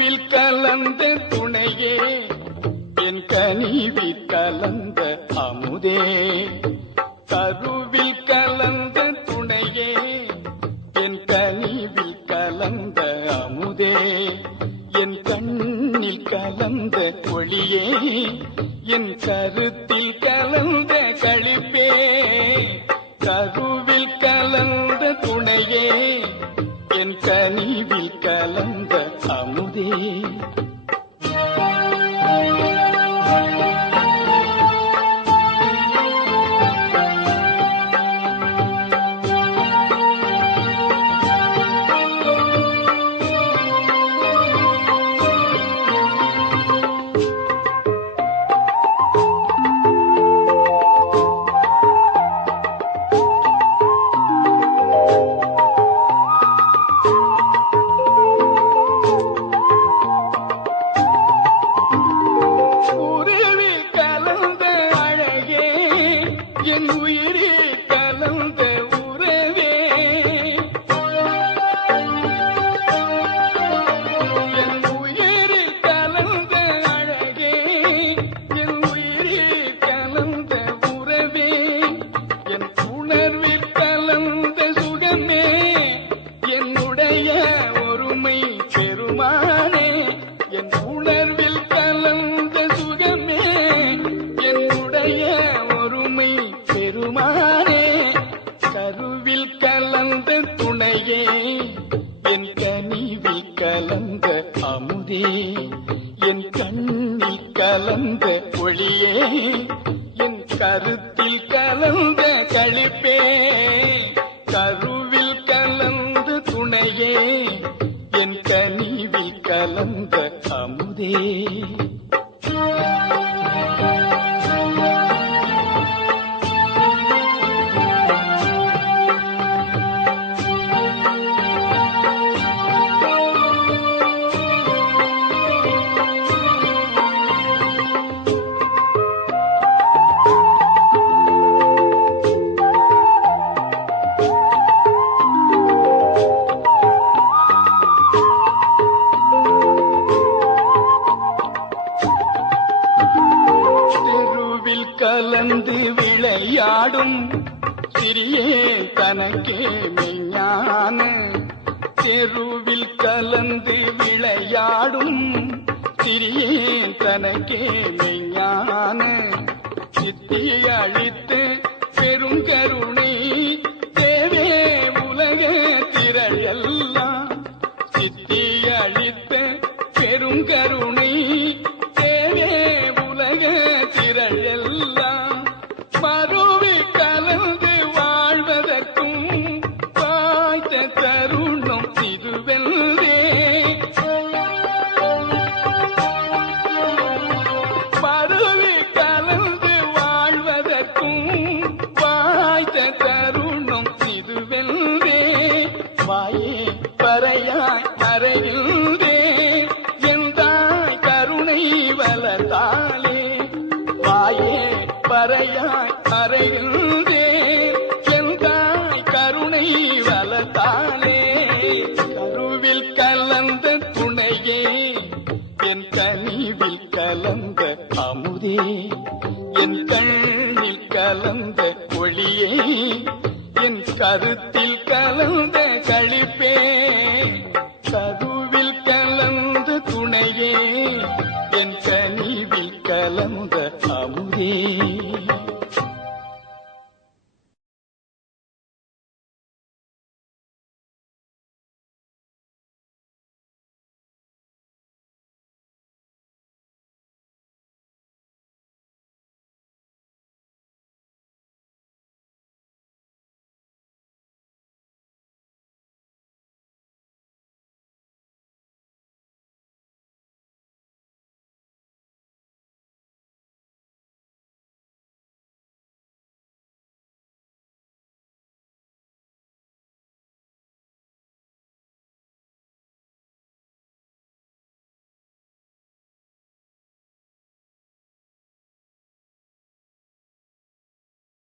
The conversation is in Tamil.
கருவில் கலந்த துணையே என் கனிவில் கலந்த அமுதே கருவில் கலந்த துணையே என் கனிவில் கலந்த அமுதே என் கண்ணில் கலந்த ஒளியே என் கருத்தில் கலந்த களிப்பே கருவில் கலந்த துணையே என் கனிவில் கலந்த அமுதே என் உயிரே கலந்த உறவே என் உயிரே கலந்த அழகே என் உயிரே கலந்த உறவே என் உணர்வில் கலந்த சுகமே என்னுடைய ஒருமை பெருமானே என் உணர்வில் கலந்த சுகமே என்னுடைய ஒருமை பெருமானே கருவில் கலந்த துணையே என் கனிவில் கலந்த அமுதே என் கண்ணில் கலந்த ஒளியே என் கருத்தில் கலந்த களிப்பே கருவில் கலந்த துணையே என் கனிவில் கலந்த அமுதே கலந்து விளையாடும் சிறியே தனக்கே மெய்ஞான தெருவில் கலந்து விளையாடும் சிறியே தனக்கே மெய்ஞான சித்தி அழித்து பெருங்கருணை தேவே உலக திரள் எல்லாம் சித்தி அழித்த பெருங்கருணை தேவே உலக திரள் எல்லாம் மறுவி கலந்து வாழ்வதற்கும் வாய்த்த தருணம் இதுவெல்லே மறுவி கலந்து வாழ்வதற்கும் வாய்த்த தருணம் இதுவெல்லே வாயே பறையாய் அறையில்தே எந்தாய் கருணை வளர்த்தாலே வாயே பறையாய் அறையில்தே எந்தாய் கருணை வளர்த்தாலே கருவில் கலந்த துணையே என்